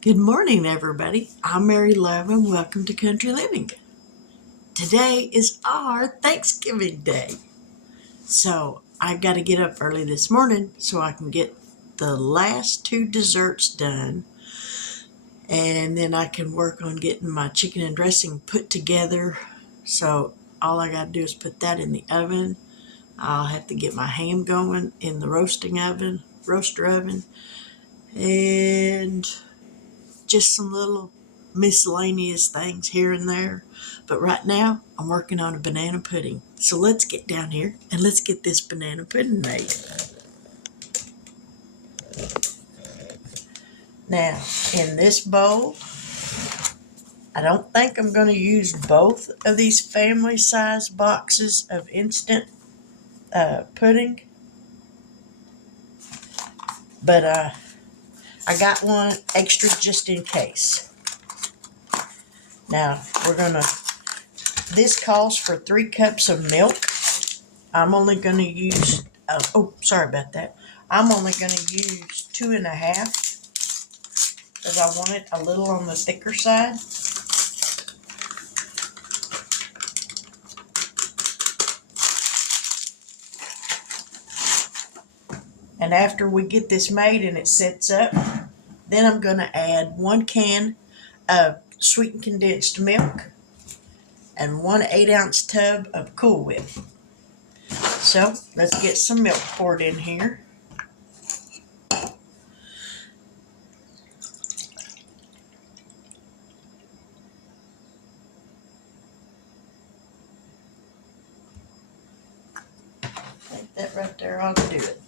Good morning, everybody. I'm Mary Love, and welcome to Country Living. Today is our Thanksgiving Day. So I got to get up early this morning so I can get the last two desserts done. And then I can work on getting my chicken and dressing put together. So all I got to do is put that in the oven. I'll have to get my ham going in the roaster oven, and just some little miscellaneous things here and there. But right now, I'm working on a banana pudding. So let's get down here and let's get this banana pudding made. Now, in this bowl, I don't think I'm going to use both of these family size boxes of instant pudding. But I got one extra just in case. Now, this calls for 3 cups of milk. I'm only going to use, sorry about that. I'm only going to use 2.5 because I want it a little on the thicker side. And after we get this made and it sets up, then I'm going to add 1 can of sweetened condensed milk and 1 8-ounce tub of Cool Whip. So let's get some milk poured in here. I think that right there ought to do it.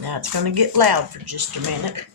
Now it's going to get loud for just a minute.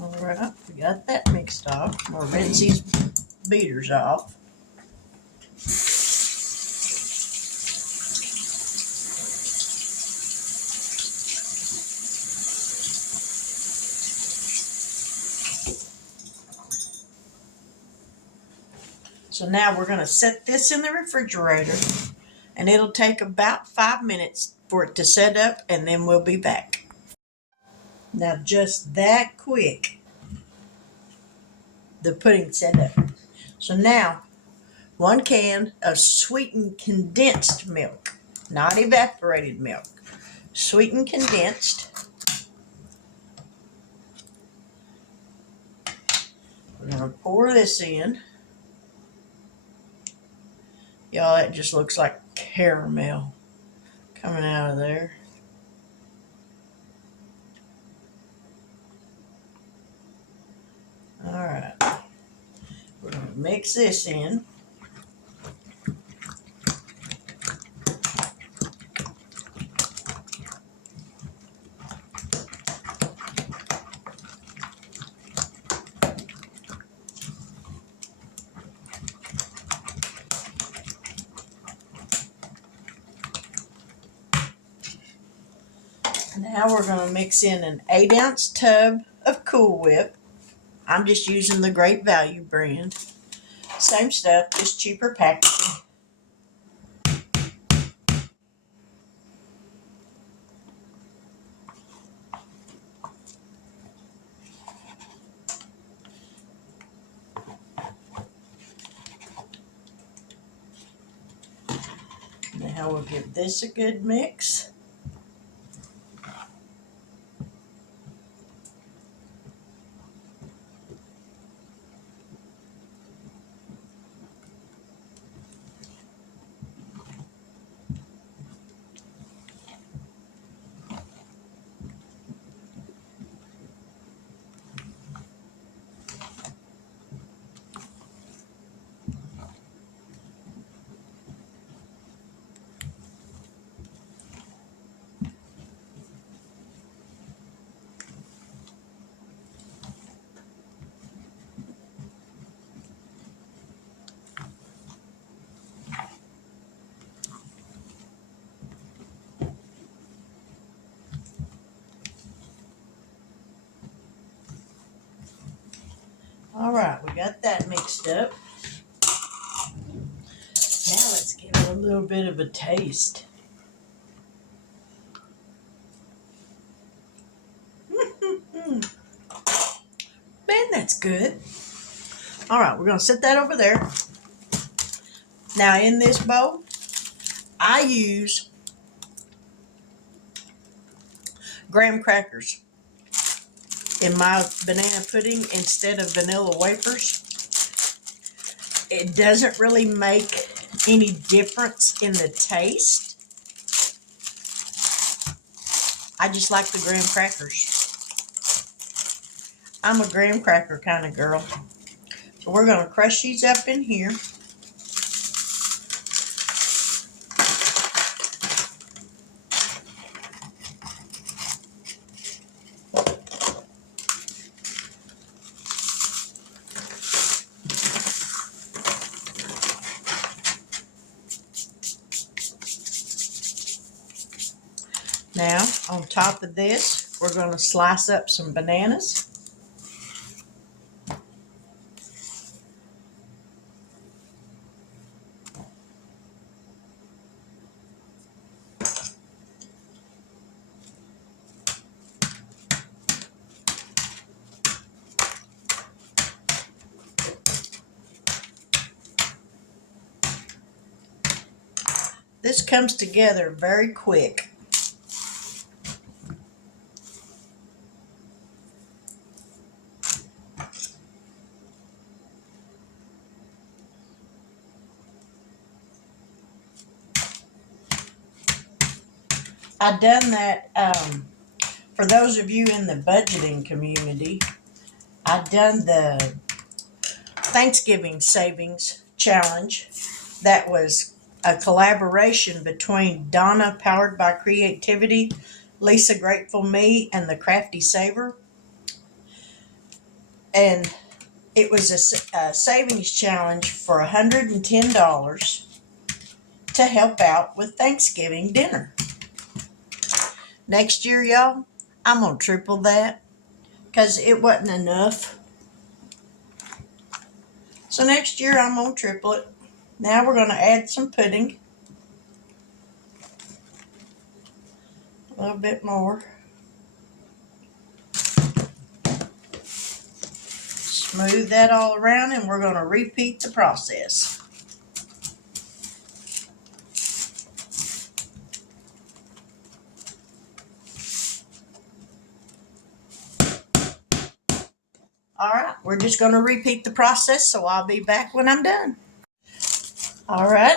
All right, we got that mixed off. We'll rinse these beaters off. So now we're going to set this in the refrigerator, and it'll take about 5 minutes for it to set up, and then we'll be back. Now, just that quick, the pudding set up. So now, 1 can of sweetened condensed milk, not evaporated milk, sweetened condensed. We're going to pour this in. Y'all, that just looks like caramel coming out of there. All right, we're going to mix this in. Now we're going to mix in an 8-ounce tub of Cool Whip. I'm just using the Great Value brand. Same stuff, just cheaper packaging. Now we'll give this a good mix. All right, we got that mixed up. Now let's give it a little bit of a taste. Man, that's good. All right, we're going to set that over there. Now in this bowl, I use graham crackers in my banana pudding instead of vanilla wafers. It doesn't really make any difference in the taste. I just like the graham crackers. I'm a graham cracker kind of girl. So we're going to crush these up in here. Now, on top of this, we're going to slice up some bananas. This comes together very quick. I done that for those of you in the budgeting community. I done the Thanksgiving Savings Challenge. That was a collaboration between Donna, Powered by Creativity, Lisa Grateful Me, and the Crafty Saver. And it was a savings challenge for $110 to help out with Thanksgiving dinner. Next year, y'all, I'm going to triple that because it wasn't enough. So next year, I'm going to triple it. Now we're going to add some pudding. A little bit more. Smooth that all around, and we're going to repeat the process. All right, we're just going to repeat the process, so I'll be back when I'm done. All right,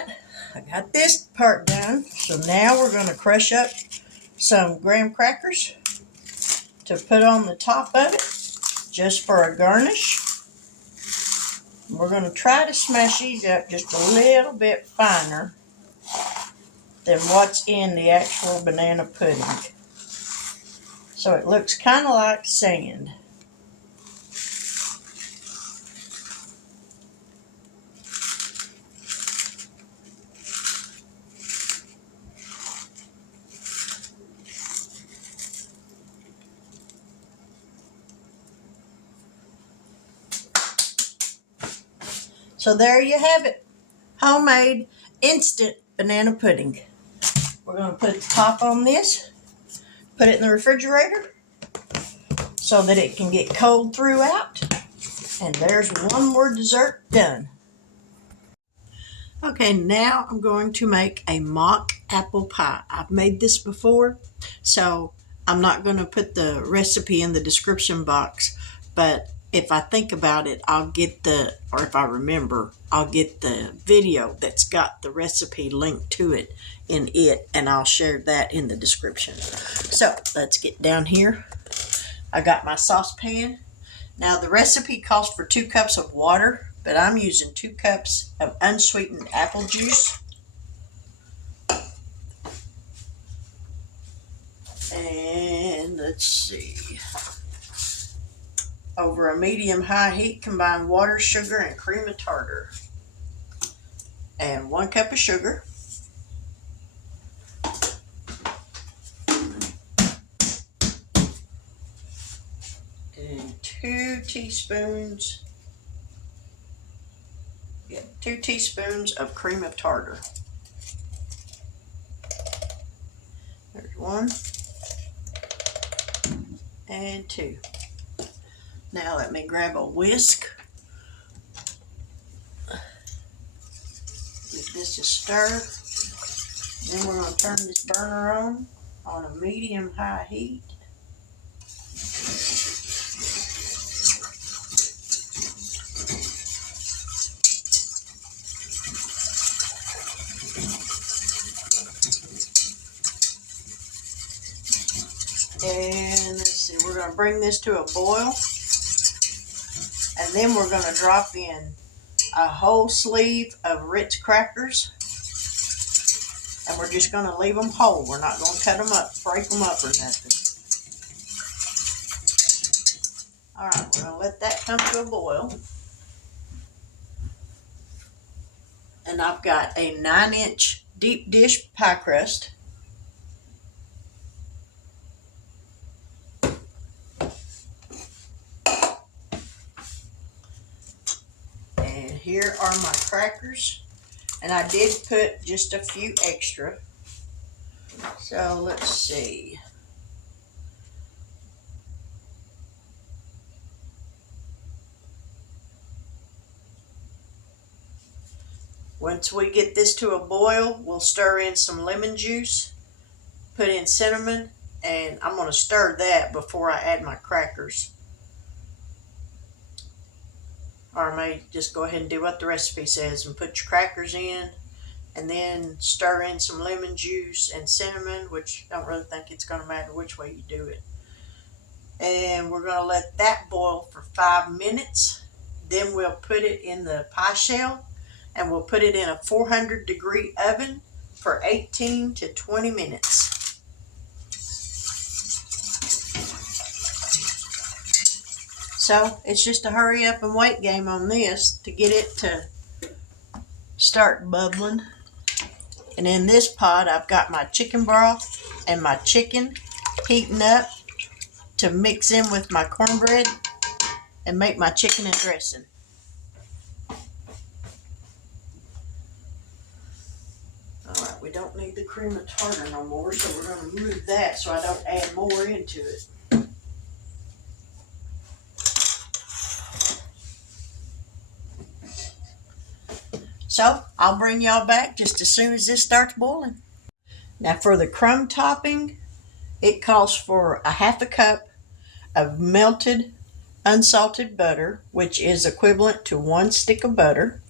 I got this part done. So now we're going to crush up some graham crackers to put on the top of it, just for a garnish. We're going to try to smash these up just a little bit finer than what's in the actual banana pudding. So it looks kind of like sand. So there you have it. Homemade, instant banana pudding. We're going to put the top on this, put it in the refrigerator so that it can get cold throughout. And there's one more dessert done. Okay, now I'm going to make a mock apple pie. I've made this before, so I'm not going to put the recipe in the description box, but if I think about it, or if I remember, I'll get the video that's got the recipe linked to it and I'll share that in the description. So let's get down here. I got my saucepan. Now the recipe calls for 2 cups of water, but I'm using 2 cups of unsweetened apple juice. And let's see. Over a medium-high heat, combine water, sugar, and cream of tartar. And 1 cup of sugar. And 2 teaspoons 2 teaspoons of cream of tartar. There's 1 and 2. Now let me grab a whisk. Give this a stir. Then we're going to turn this burner on a medium-high heat. And let's see, we're going to bring this to a boil. And then we're going to drop in a whole sleeve of Ritz crackers. And we're just going to leave them whole. We're not going to cut them up, break them up or nothing. Alright, we're going to let that come to a boil. And I've got a 9-inch deep dish pie crust. And here are my crackers. And I did put just a few extra. So let's see. Once we get this to a boil, we'll stir in some lemon juice, put in cinnamon, and I'm going to stir that before I add my crackers. Or I may just go ahead and do what the recipe says and put your crackers in and then stir in some lemon juice and cinnamon, which I don't really think it's going to matter which way you do it. And we're going to let that boil for 5 minutes. Then we'll put it in the pie shell and we'll put it in a 400-degree oven for 18 to 20 minutes. So it's just a hurry up and wait game on this to get it to start bubbling. And in this pot, I've got my chicken broth and my chicken heating up to mix in with my cornbread and make my chicken and dressing. Alright, we don't need the cream of tartar no more, so we're going to remove that so I don't add more into it. So I'll bring y'all back just as soon as this starts boiling. Now for the crumb topping, it calls for a 1/2 cup of melted unsalted butter, which is equivalent to 1 stick of butter.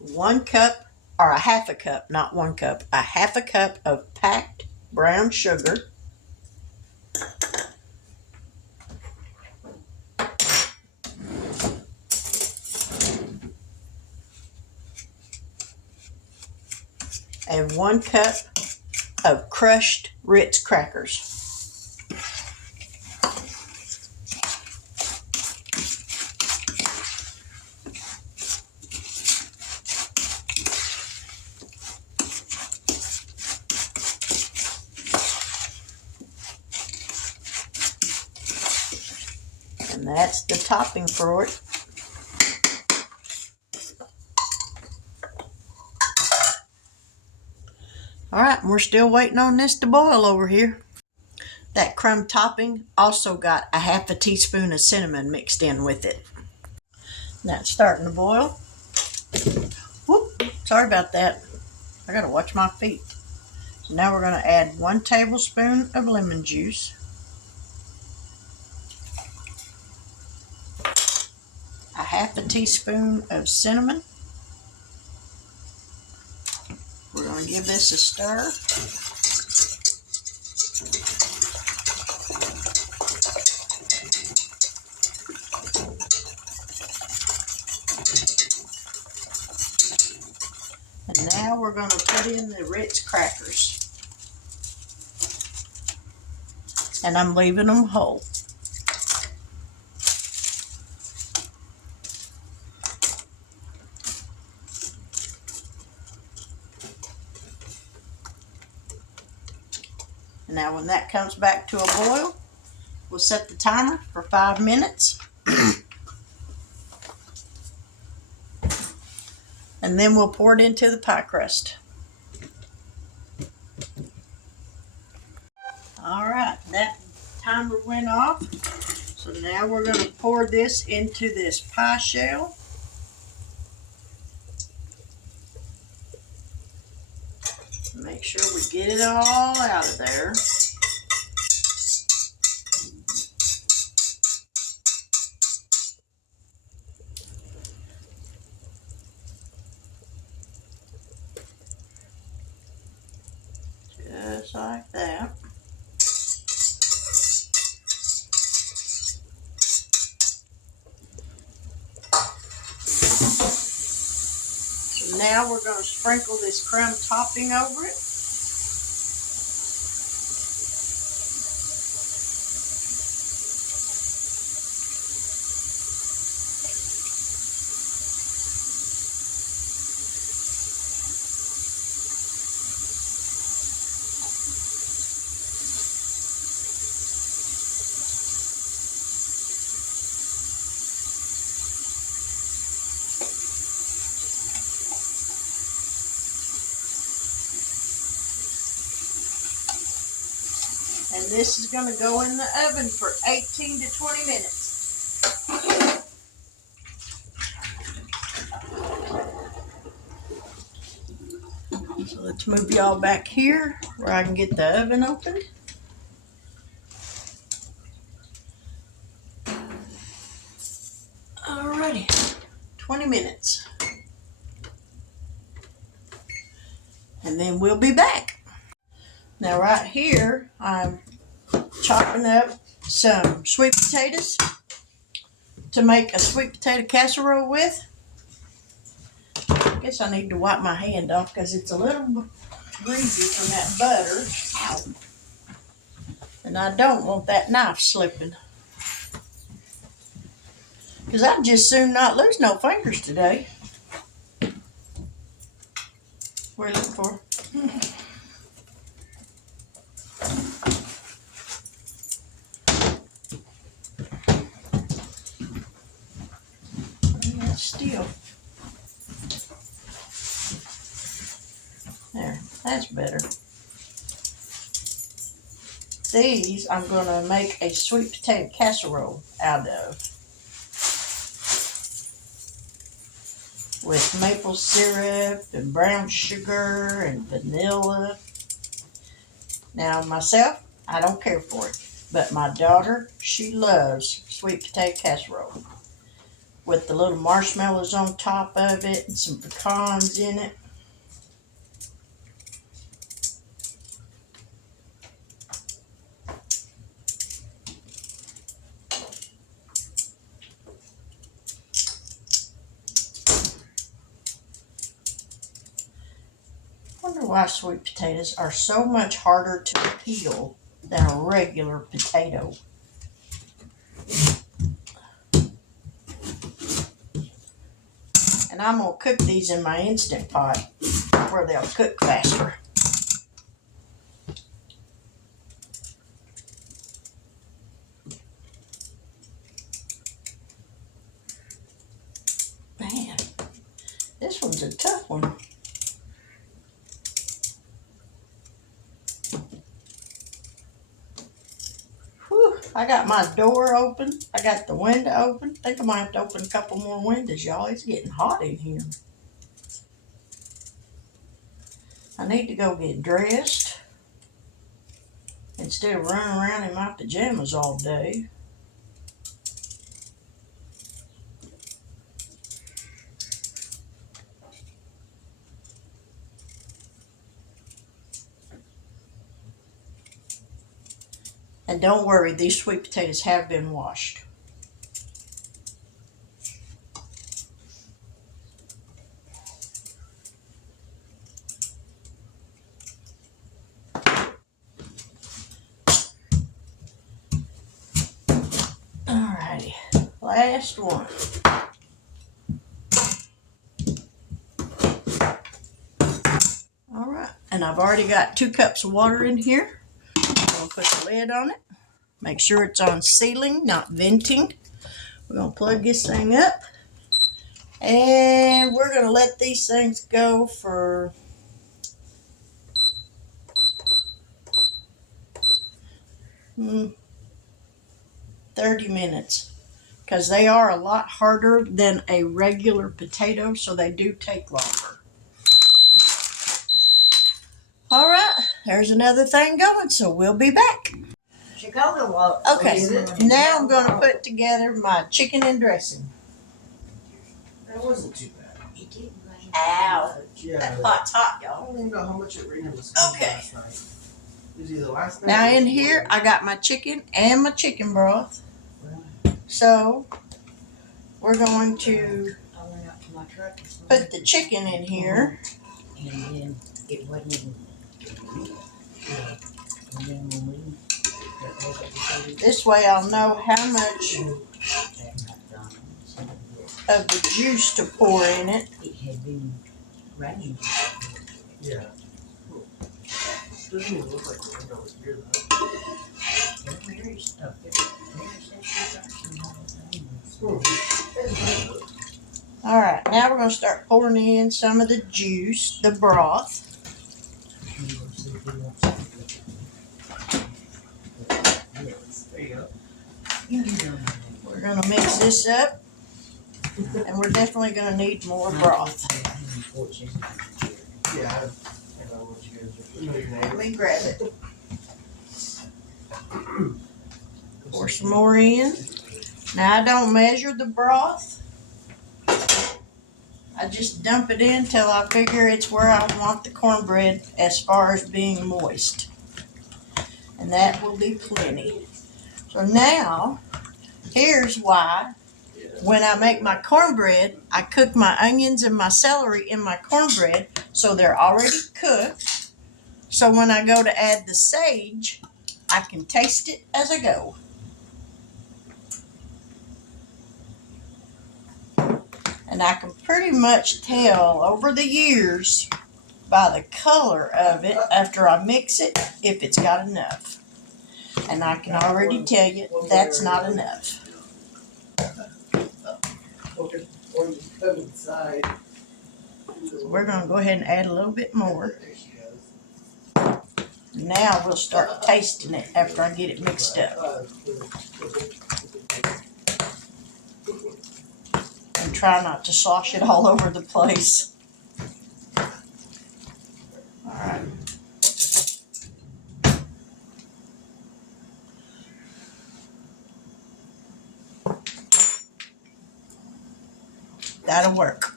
1 cup, or a 1/2 cup, not 1 cup, a 1/2 cup of packed brown sugar. And 1 cup of crushed Ritz crackers. And that's the topping for it. Alright, we're still waiting on this to boil over here. That crumb topping also got a 1/2 teaspoon of cinnamon mixed in with it. Now it's starting to boil. Whoop, sorry about that. I gotta watch my feet. So now we're gonna add 1 tablespoon of lemon juice. A 1/2 teaspoon of cinnamon. We're going to give this a stir. And now we're going to put in the Ritz crackers. And I'm leaving them whole. Now when that comes back to a boil, We'll set the timer for 5 minutes. And then we'll pour it into the pie crust. All right, that timer went off. So now we're going to pour this into this pie shell. Make sure we get it all out of there. Just like that. So now we're going to sprinkle this crumb topping over it. And this is going to go in the oven for 18 to 20 minutes. So let's move y'all back here where I can get the oven open. Alrighty, 20 minutes. And then we'll be back. Now right here, I'm chopping up some sweet potatoes to make a sweet potato casserole with. I guess I need to wipe my hand off because it's a little greasy from that butter. Ow. And I don't want that knife slipping. Because I'd just soon not lose no fingers today. What are you looking for? Still. There, that's better. These I'm going to make a sweet potato casserole out of. With maple syrup and brown sugar and vanilla. Now myself, I don't care for it. But my daughter, she loves sweet potato casserole. With the little marshmallows on top of it and some pecans in it. I wonder why sweet potatoes are so much harder to peel than a regular potato. And I'm going to cook these in my Instant Pot where they'll cook faster. Man, this one's a tough one. Whew, I got my door open. I got the window open. I think I might have to open a couple more windows, y'all. It's getting hot in here. I need to go get dressed instead of running around in my pajamas all day. And don't worry, these sweet potatoes have been washed. Alrighty, last one. Alright, and I've already got 2 cups of water in here. I'm going to put the lid on it. Make sure it's on sealing, not venting. We're going to plug this thing up. And we're going to let these things go for 30 minutes. Because they are a lot harder than a regular potato, so they do take longer. All right, there's another thing going, so we'll be back. Chicago walk. Okay, now I'm going to put together my chicken and dressing. That wasn't too bad. It didn't rain. Ow. Yeah. That pot's hot, I y'all. don't even know how much it rained in Wisconsin Okay. last night. It was either last night. Now or in the here, before. I got my chicken and my chicken broth. So we're going to I went out to my truck this put morning, the chicken in here. and then it wasn't even. And then when we got back up to the This way I'll know how much at McDonald's, of the juice to pour in it. it had been raining. Yeah. Doesn't even look like the window was here though. And Mary's up there. Mary said she got some of the All right, now we're going to start pouring in some of the juice, the broth. There you go. We're going to mix this up, and we're definitely going to need more broth. Yeah. I know what you guys are. You know your Let name. me grab it. Pour some more in. Now I don't measure the broth. I just dump it in till I figure it's where I want the cornbread as far as being moist. And that will be plenty. So now, here's why when I make my cornbread, I cook my onions and my celery in my cornbread so they're already cooked. So when I go to add the sage, I can taste it as I go. And I can pretty much tell over the years by the color of it after I mix it if it's got enough. And I can already tell you that's not enough. Or you come inside. So we're going to go ahead and add a little bit more. There she goes. Now we'll start tasting it after I get it mixed up. And try not to slosh it all over the place. Alright. That'll work.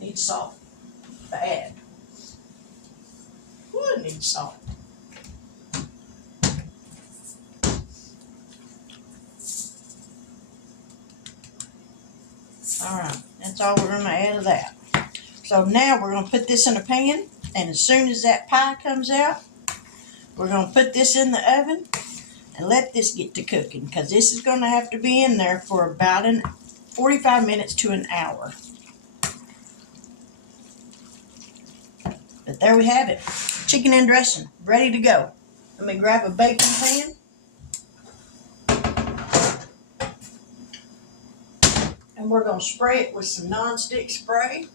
Need salt. Bad. Ooh, it needs salt. Alright, that's all we're going to add of that. So now we're going to put this in a pan, and as soon as that pie comes out, we're going to put this in the oven and let this get to cooking, because this is going to have to be in there for about 45 minutes to an hour. But there we have it. Chicken and dressing, ready to go. Let me grab a baking pan. And we're going to spray it with some nonstick spray.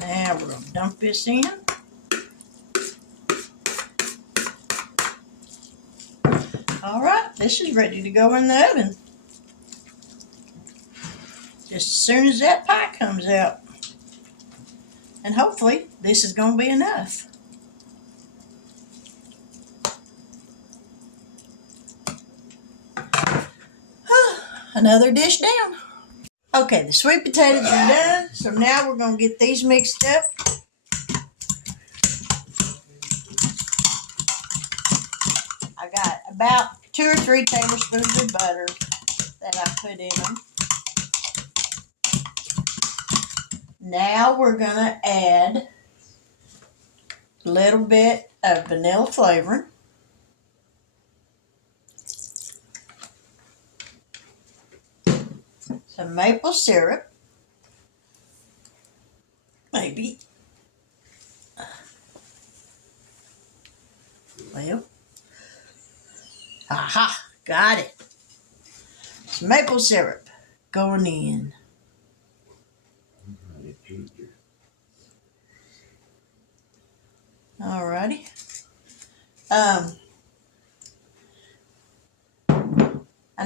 Now we're going to dump this in. All right, this is ready to go in the oven. Just as soon as that pie comes out. And hopefully this is going to be enough. Another dish down. Okay, the sweet potatoes are done. So now we're going to get these mixed up. I got about 2 or 3 tablespoons of butter that I put in them. Now we're going to add a little bit of vanilla flavoring. some maple syrup. Maybe. Well. Aha, got it. Some maple syrup going in. Alrighty. I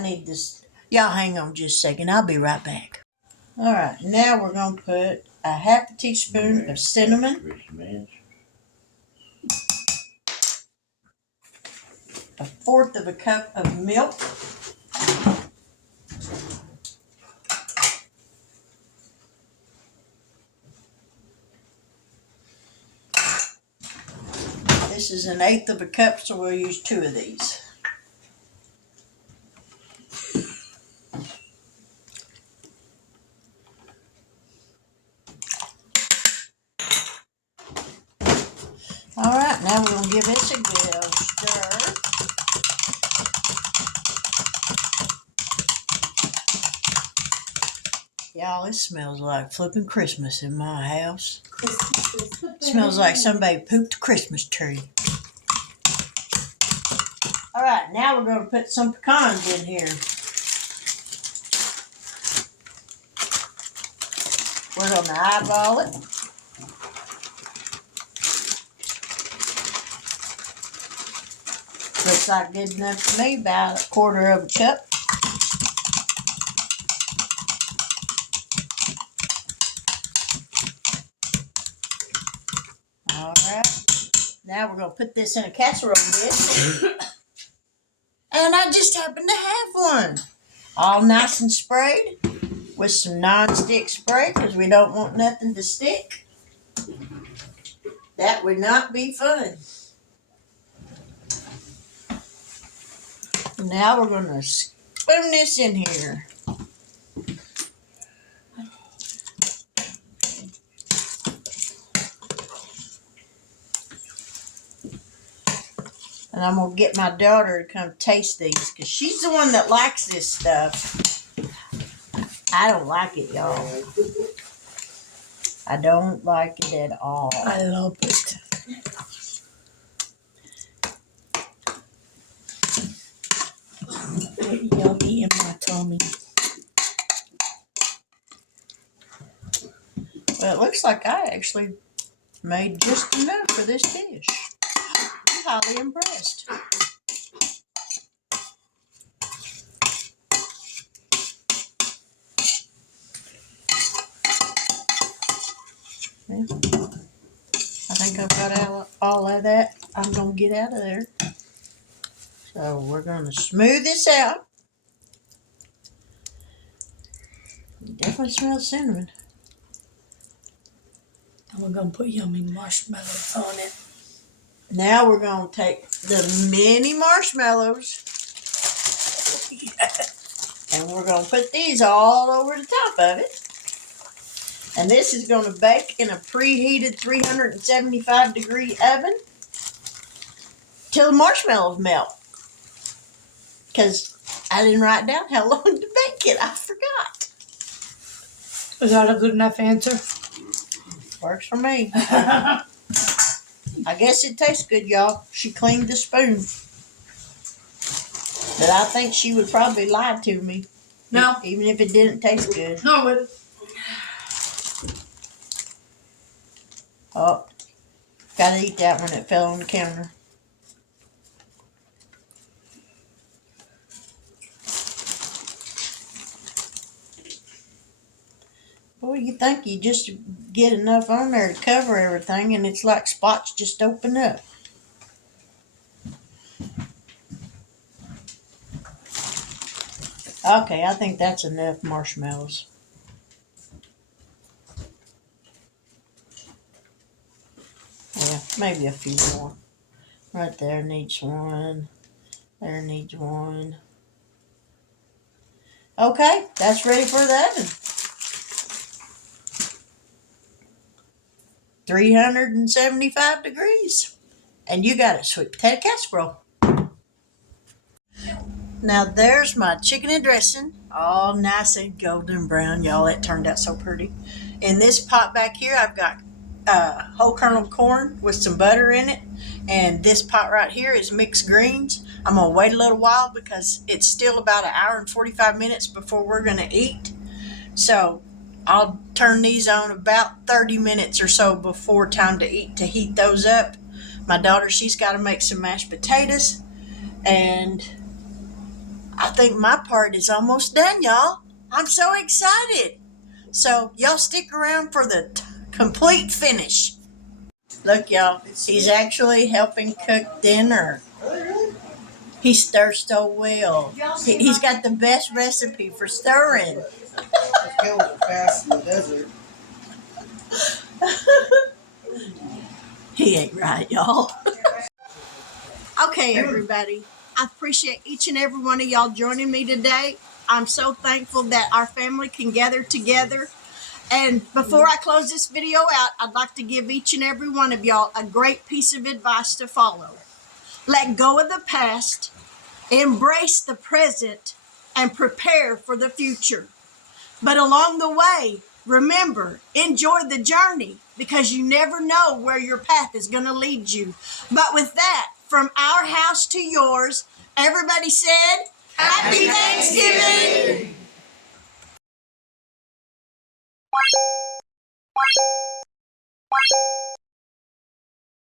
need this. Y'all hang on just a second. I'll be right back. Alright, now we're going to put a half a teaspoon of cinnamon, a fourth of a cup of milk, this is an eighth of a cup, so we'll use 2 of these. Alright, now we're going to give this a good old stir. Y'all, it smells like flipping Christmas in my house. It smells like somebody pooped a Christmas tree. Alright, now we're going to put some pecans in here. We're going to eyeball it. Looks like good enough to me, about a quarter of a cup. Alright, now we're going to put this in a casserole dish. And I just happen to have one. All nice and sprayed with some non-stick spray because we don't want nothing to stick. That would not be fun. Now we're going to spoon this in here. And I'm going to get my daughter to come taste these because she's the one that likes this stuff. I don't like it, y'all. I don't like it at all. I love it. Yummy in my tummy. Well, it looks like I actually made just enough for this dish. I'm highly impressed. Well, I think I've got all of that I'm going to get out of there. So we're going to smooth this out. You definitely smell cinnamon. And we're going to put yummy marshmallows on it. Now we're going to take the mini marshmallows and we're going to put these all over the top of it. And this is going to bake in a preheated 375 degree oven till the marshmallows melt. Because I didn't write down how long to bake it. I forgot. Is that a good enough answer? Works for me. I guess it tastes good, y'all. She cleaned the spoon. But I think she would probably lie to me. No. Even if it didn't taste good. No, but Oh, gotta eat that when it fell on the counter. Boy, you think you just get enough on there to cover everything and it's like spots just open up. Okay, I think that's enough marshmallows. Yeah, maybe a few more. Right there needs one. There needs one. Okay, that's ready for the oven. 375 degrees. And you got a sweet potato casserole. Now there's my chicken and dressing all nice and golden brown, y'all. That turned out so pretty. In this pot back here, I've got whole kernel corn with some butter in it. And this pot right here is mixed greens. I'm going to wait a little while because it's still about an hour and 45 minutes before we're going to eat. So I'll turn these on about 30 minutes or so before time to eat to heat those up. My daughter, she's got to make some mashed potatoes. And I think my part is almost done, y'all. I'm so excited. So y'all stick around for the complete finish. Look, y'all, he's actually helping cook dinner. He stirs so well. He's got the best recipe for stirring. Those camels are fast in the desert. He ain't right, y'all. Okay, everybody. I appreciate each and every one of y'all joining me today. I'm so thankful that our family can gather together. And before I close this video out, I'd like to give each and every one of y'all a great piece of advice to follow. Let go of the past, embrace the present, and prepare for the future. But along the way, remember, enjoy the journey because you never know where your path is going to lead you. But with that, from our house to yours, everybody said, Happy Thanksgiving!